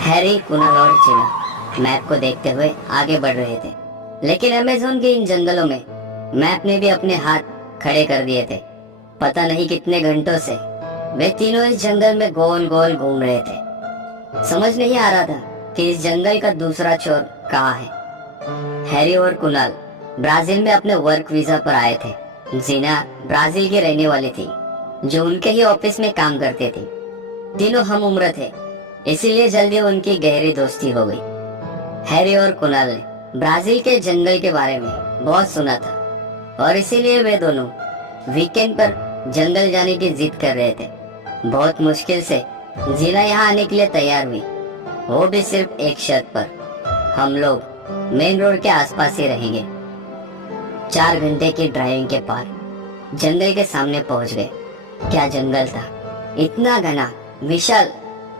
Harry, Kunal और जीना map को देखते हुए आगे बढ़ रहे थे, लेकिन अमेज़न के इन जंगलों में मैप ने भी अपने हाथ खड़े कर दिए थे। पता नहीं कितने घंटों से वे तीनों इस जंगल में गोल गोल घूम रहे थे। समझ नहीं आ रहा था कि इस जंगल का दूसरा छोर कहाँ है। हैरी और कुनाल ब्राजील में अपने वर्क वीजा पर आए थे। जीना ब्राजील की रहने वाली थी, जो उनके ही ऑफिस में काम करते थे। तीनों हम उम्र थे, इसीलिए जल्दी उनकी गहरी दोस्ती हो गई। हैरी और कुनाल ने ब्राजील के जंगल के बारे में बहुत सुना था और इसीलिए वे दोनों वीकेंड पर जंगल जाने की जिद कर रहे थे। बहुत मुश्किल से जीना यहाँ आने के लिए तैयार हुई, वो भी सिर्फ एक शर्त पर, हम लोग मेन रोड के आसपास ही रहेंगे। 4 घंटे की ड्राइविंग के बाद जंगल के सामने पहुंच गए। क्या जंगल था, इतना घना विशाल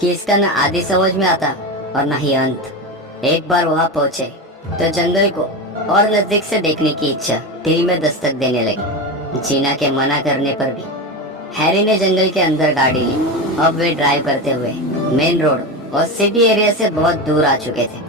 कि इसका न आदि समझ में आता और न ही अंत। एक बार वहां पहुंचे तो जंगल को और नजदीक से देखने की इच्छा दिल में दस्तक देने लगी। जीना के मना करने पर भी हैरी ने जंगल के अंदर गाड़ी ली। अब वे ड्राइव करते हुए मेन रोड और सिटी एरिया से बहुत दूर आ चुके थे।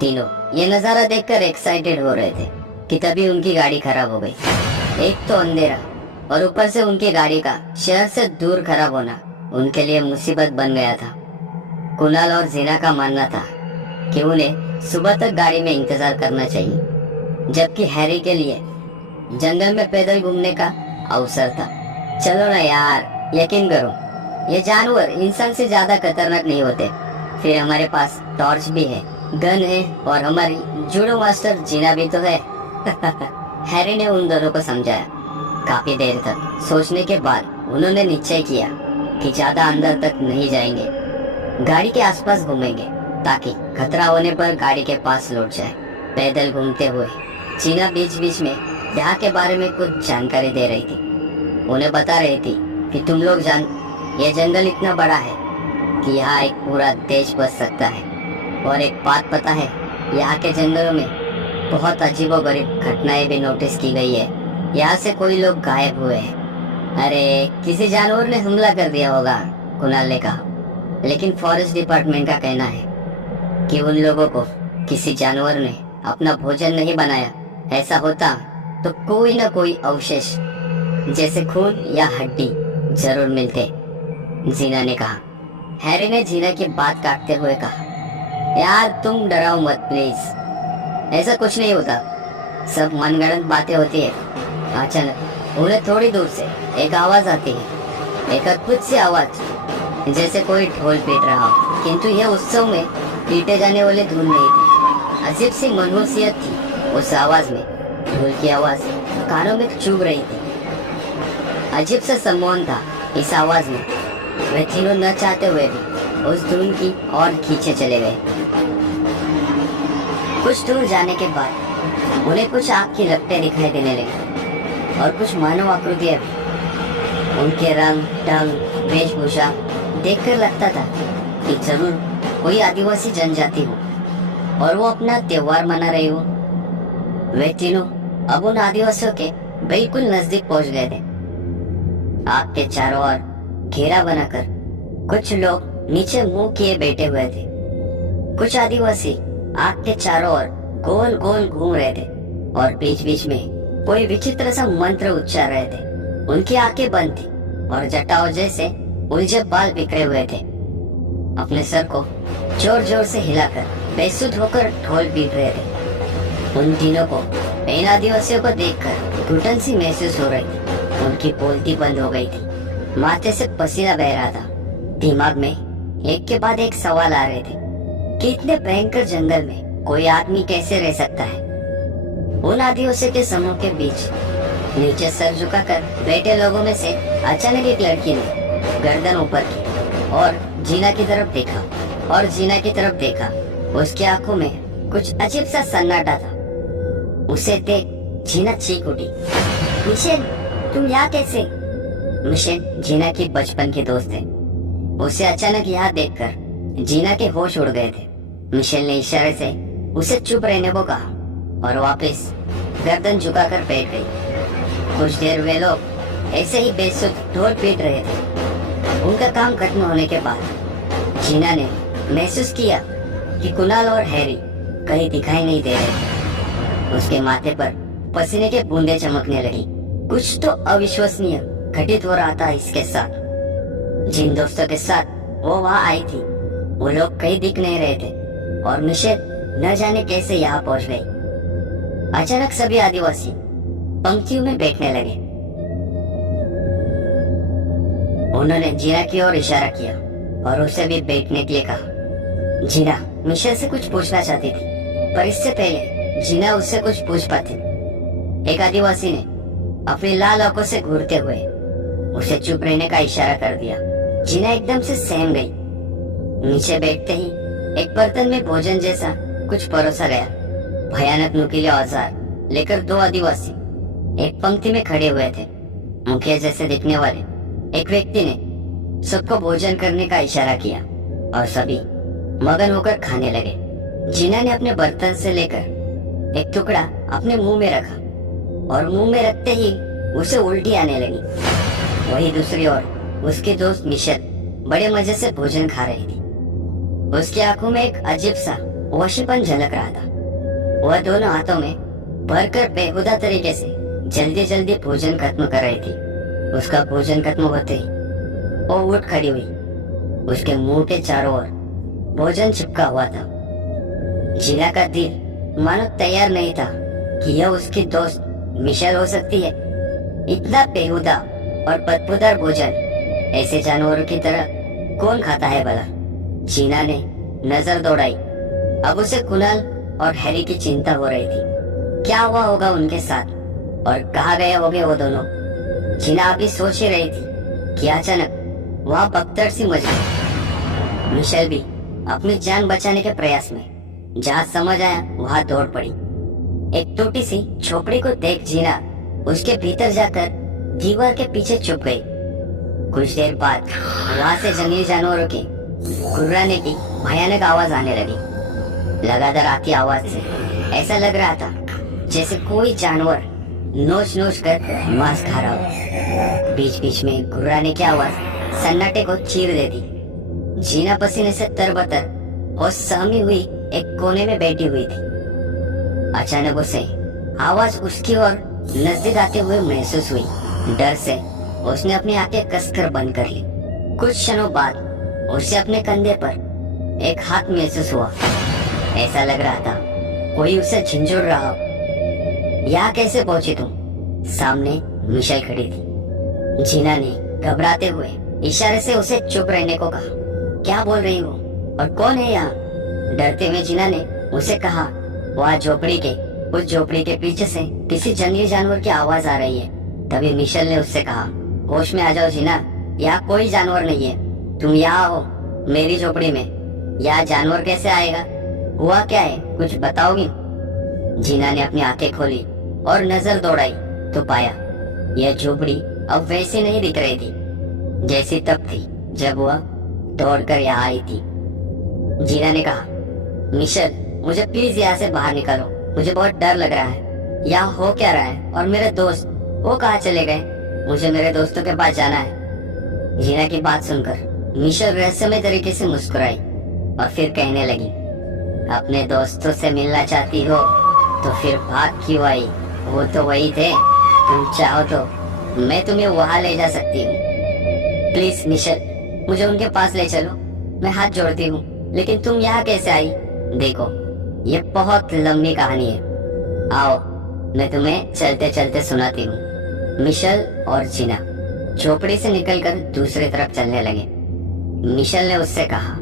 तीनों ये नजारा देखकर एक्साइटेड हो रहे थे कि तभी उनकी गाड़ी खराब हो गई। एक तो अंधेरा और ऊपर से उनकी गाड़ी का शहर से दूर खराब होना उनके लिए मुसीबत बन गया था। कुनाल और जीना का मानना था कि उन्हें सुबह तक गाड़ी में इंतजार करना चाहिए, जबकि हैरी के लिए जंगल में पैदल घूमने का अवसर था। चलो ना यार, यकीन करो, ये जानवर इंसान से ज्यादा खतरनाक नहीं होते। फिर हमारे पास टॉर्च भी है, गन है और हमारी जूडो मास्टर जीना भी तो है। हैरी ने उन दोनों को समझाया। काफी देर तक सोचने के बाद उन्होंने निश्चय किया कि ज्यादा अंदर तक नहीं जाएंगे, गाड़ी के आसपास घूमेंगे ताकि खतरा होने पर गाड़ी के पास लौट जाए। पैदल घूमते हुए जीना बीच बीच में यहाँ के बारे में कुछ जानकारी दे रही थी। उन्हें बता रही थी कि तुम लोग जान, ये जंगल इतना बड़ा है कि यहाँ एक पूरा देश बस सकता है। और एक बात पता है, यहाँ के जंगलों में बहुत अजीबोगरीब घटनाएं भी नोटिस की गई है। यहाँ से कोई लोग गायब हुए हैं। अरे किसी जानवर ने हमला कर दिया होगा, कुणाल ने कहा। लेकिन फॉरेस्ट डिपार्टमेंट का कहना है कि उन लोगों को किसी जानवर ने अपना भोजन नहीं बनाया। ऐसा होता तो कोई ना कोई अवशेष जैसे खून या हड्डी जरूर मिलते, जीना ने कहा। हैरी ने जीना की बात काटते हुए कहा, यार तुम डराओ मत प्लीज, ऐसा कुछ नहीं होता, सब मनगढ़ंत बातें होती है। अचानक उन्हें थोड़ी दूर से एक आवाज आती है, एक अद्भुत सी आवाज, जैसे कोई ढोल पीट रहा हो, किंतु यह उत्सव में पीटे जाने वाले धुन नहीं थी। अजीब सी मनहूसियत थी उस आवाज में। ढोल की आवाज कानों में चुभ रही थी। अजीब सा सम्मोहन था इस आवाज में। वे तीनों न चाहते हुए भी उस धुन की ओर खींचे चले गए। कुछ दूर जाने के बाद उन्हें कुछ आग की लपटें दिखाई देने लगी और कुछ मानव आकृतियां भी। उनके रंग, ढंग, वेशभूषा देखकर लगता था कि जरूर कोई आदिवासी जनजाति हो और वो अपना त्योहार मना रही हो। वे तीनों अब उन आदिवासियों के बिल्कुल नजदीक पहुंच गए थे। आग के चारों ओर घेरा बनाकर कुछ लोग नीचे मुंह किए बैठे हुए थे। कुछ आदिवासी आग के चारों ओर गोल गोल घूम रहे थे और बीच बीच में कोई विचित्र सा मंत्र उच्चार रहे थे। उनकी आंखें बंद थी और जटाओं जैसे उलझे बाल बिखरे हुए थे। अपने सर को जोर जोर से हिलाकर बेसुध होकर ढोल पीट रहे थे। उन तीनों को इन आदिवासियों को देखकर घुटन सी महसूस हो रही थी। उनकी बोलती बंद हो गई थी, माथे से पसीना बह रहा था। दिमाग में एक के बाद एक सवाल आ रहे थे कि इतने भयंकर जंगल में कोई आदमी कैसे रह सकता है। उन आदिवासियों के समूह के बीच नीचे सर झुकाकर बैठे लोगों में से अचानक एक लड़की ने गर्दन ऊपर की और जीना की तरफ देखा और जीना की तरफ देखा। उसकी आंखों में कुछ अजीब सा सन्नाटा था। उसे देख जीना चीख उठी, मिशेल तुम यहाँ कैसे? मिशेल जीना की बचपन की दोस्त है। उसे अचानक यहाँ देखकर जीना के होश उड़ गए थे। मिशेल ने इशारे से उसे चुप रहने को कहा और वापस गर्दन झुकाकर बैठ गई। कुछ देर वे लोग ऐसे ही बेसुध ढोल पीट रहे थे। उनका काम खत्म होने के बाद जीना ने महसूस किया कि कुणाल और हैरी कहीं दिखाई नहीं दे रहे। उसके माथे पर पसीने के बूंदे चमकने लगी। कुछ तो अविश्वसनीय घटित हो रहा था इसके साथ। जिन दोस्तों के साथ वो वहाँ आई थी वो लोग कहीं दिख नहीं रहे थे और मिशेल न जाने कैसे यहाँ पहुंच गई। अचानक सभी आदिवासी पंक्तियों में बैठने लगे। उन्होंने जीना की ओर इशारा किया और उसे भी बैठने के लिए कहा। जीना मिशेल से कुछ पूछना चाहती थी, पर इससे पहले जीना उससे कुछ पूछ पाती। एक आदिवासी ने अपनी लाल आंखों से घूरते हुए उसे चुप रहने का इशारा कर दिया। जीना एकदम से सहम गई। नीचे बैठते ही एक बर्तन में भोजन जैसा कुछ परोसा गया। भयानक नुकीले औजार लेकर दो आदिवासी एक पंक्ति में खड़े हुए थे। मुखिया जैसे दिखने वाले एक व्यक्ति ने सबको भोजन करने का इशारा किया और सभी मगन होकर खाने लगे। जीना ने अपने बर्तन से लेकर एक टुकड़ा अपने मुंह में रखा और मुंह में रखते ही उसे उल्टी आने लगी। वही दूसरी ओर उसकी दोस्त मिशेल बड़े मजे से भोजन खा रही थी। उसकी आंखों में एक अजीब सा वशीपन झलक रहा था। वह दोनों हाथों में भरकर बेहुदा तरीके से जल्दी जल्दी भोजन खत्म कर रही थी। उसका भोजन खत्म होते ही वो उठ खड़ी हुई। उसके मुंह के चारों ओर भोजन चिपका हुआ था। जीना का दिल मानो तैयार नहीं था कि यह उसकी दोस्त मिशेल हो सकती है। इतना बेहुदा और बदबूदार भोजन ऐसे जानवरों की तरह कौन खाता है भला? जीना ने नजर दौड़ाई। अब उसे कुणाल और हैरी की चिंता हो रही थी। क्या हुआ होगा उनके साथ और कहाँ गए होंगे वो दोनों? जीना अभी सोच ही रही थी कि अचानक वहाँ भगदड़ सी मच गई। मिशेल भी अपनी जान बचाने के प्रयास में जहाँ समझ आया वहाँ दौड़ पड़ी। एक टूटी सी झोपड़ी को देख जीना उसके भीतर जाकर दीवार के पीछे छुप गई। कुछ देर बाद वहाँ से जंगली जानवरों के गुर्राने की भयानक आवाज आने लगी। लगातार आती आवाज से ऐसा लग रहा था जैसे कोई जानवर नोच नोच कर मांस खा रहा हो। बीच बीच में गुर्राने की आवाज सन्नाटे को चीर देती। जीना पसीने से तरबतर और सहमी हुई एक कोने में बैठी हुई थी। अचानक उसे आवाज उसकी ओर नजदीक आते हुए महसूस हुई। डर से उसने अपनी आंखें कसकर बंद कर ली। कुछ क्षणों बाद उसे अपने कंधे पर एक हाथ महसूस हुआ। ऐसा लग रहा था कोई उसे झंझोड़ रहा हो। यहाँ कैसे पहुंची तुम? सामने मिशेल खड़ी थी। जीना ने घबराते हुए इशारे से उसे चुप रहने को कहा। क्या बोल रही हो और कौन है यहाँ? डरते हुए जीना ने उसे कहा। वहाँ उस झोपड़ी के पीछे से किसी जंगली जानवर की आवाज आ रही है। तभी मिशेल ने उससे कहा, होश में आ जाओ जीना, यहाँ कोई जानवर नहीं है। तुम यहाँ हो मेरी झोपड़ी में। यहाँ जानवर कैसे आएगा? हुआ क्या है, कुछ बताओगी? जीना ने अपनी आंखें खोली और नजर दौड़ाई तो पाया यह झोपड़ी अब वैसी नहीं दिख रही थी जैसी तब थी जब वह दौड़कर यहाँ आई थी। जीना ने कहा, मिशेल मुझे प्लीज यहाँ से बाहर निकालो, मुझे बहुत डर लग रहा है। यहाँ हो क्या रहा है? और मेरे दोस्त वो कहाँ चले गए? मुझे मेरे दोस्तों के पास जाना है। जीना की बात सुनकर मिशेल रहस्यमय तरीके से मुस्कुराई और फिर कहने लगी, अपने दोस्तों से मिलना चाहती हो तो फिर भाग क्यों आई? वो तो वही थे। तुम चाहो तो मैं तुम्हें वहां ले जा सकती हूँ। प्लीज मिशेल मुझे उनके पास ले चलो, मैं हाथ जोड़ती हूँ। लेकिन तुम यहाँ कैसे आई? देखो ये बहुत लंबी कहानी है, आओ मैं तुम्हें चलते चलते सुनाती हूँ। मिशेल और जीना झोपड़ी से निकलकर दूसरी तरफ चलने लगे। मिशेल ने उससे कहा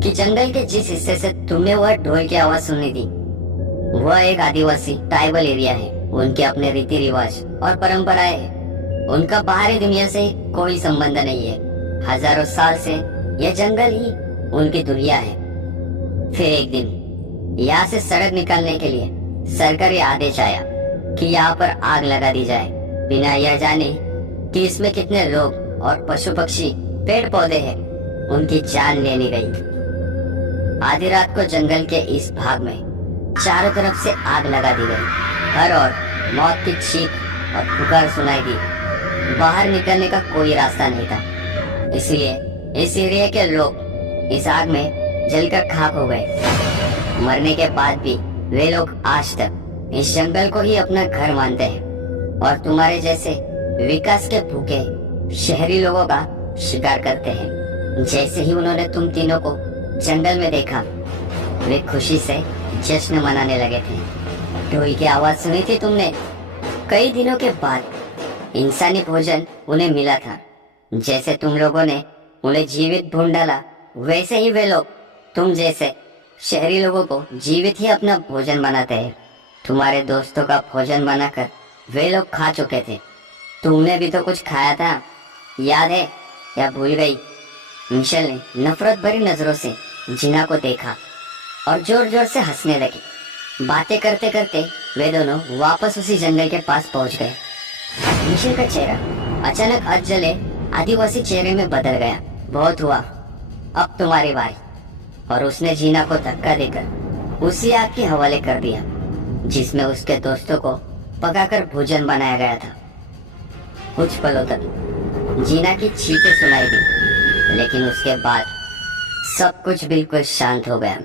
कि जंगल के जिस हिस्से से तुम्हें वह ढोल की आवाज सुनी थी वह एक आदिवासी ट्राइबल एरिया है। उनके अपने रीति रिवाज और परंपराएं हैं। उनका बाहरी दुनिया से कोई संबंध नहीं है। हजारों साल से यह जंगल ही उनकी दुनिया है। फिर एक दिन यहाँ से सड़क निकालने के लिए सरकारी आदेश आया कि यहाँ पर आग लगा दी जाए, बिना यह जाने कि इसमें कितने लोग और पशु पक्षी पेड़ पौधे हैं। उनकी जान लेनी गई। आधी रात को जंगल के इस भाग में चारों तरफ से आग लगा दी गई। हर और मौत की चीख और पुकार सुनाई दी। बाहर निकलने का कोई रास्ता नहीं था। इसलिए इस एरिया के लोग इस आग में जलकर खाक हो गए। मरने के बाद भी वे लोग आज तक इस जंगल को ही अपना घर मानते हैं और तुम्हारे जैसे विकास के भूखे शहरी लोगों का शिकार करते हैं। जैसे ही उन्होंने तुम तीनों को जंगल में देखा, वे खुशी से जश्न मनाने लगे थे। ढोल की आवाज सुनी थी तुमने? कई दिनों के बाद इंसानी भोजन उन्हें मिला था। जैसे तुम लोगों ने उन्हें जीवित भून डाला, वैसे ही वे लोग तुम जैसे शहरी लोगों को जीवित ही अपना भोजन बनाते हैं। तुम्हारे दोस्तों का भोजन बनाकर वे लोग खा चुके थे। तुमने भी तो कुछ खाया था, याद है या भूल गई? मिशेल ने नफरत भरी नजरों से जीना को देखा और जोर जोर से हंसने लगी। बातें करते करते वे दोनों वापस उसी जंगल के पास पहुंच गए। मिशेल का चेहरा अचानक अधजले आदिवासी चेहरे में बदल गया। बहुत हुआ, अब तुम्हारी बारी। और उसने जीना को धक्का देकर उसी आग के हवाले कर दिया जिसमें उसके दोस्तों को पकाकर भोजन बनाया गया था। कुछ पलों तक जीना की चीखें सुनाई दी, लेकिन उसके बाद सब कुछ बिल्कुल शांत हो गया।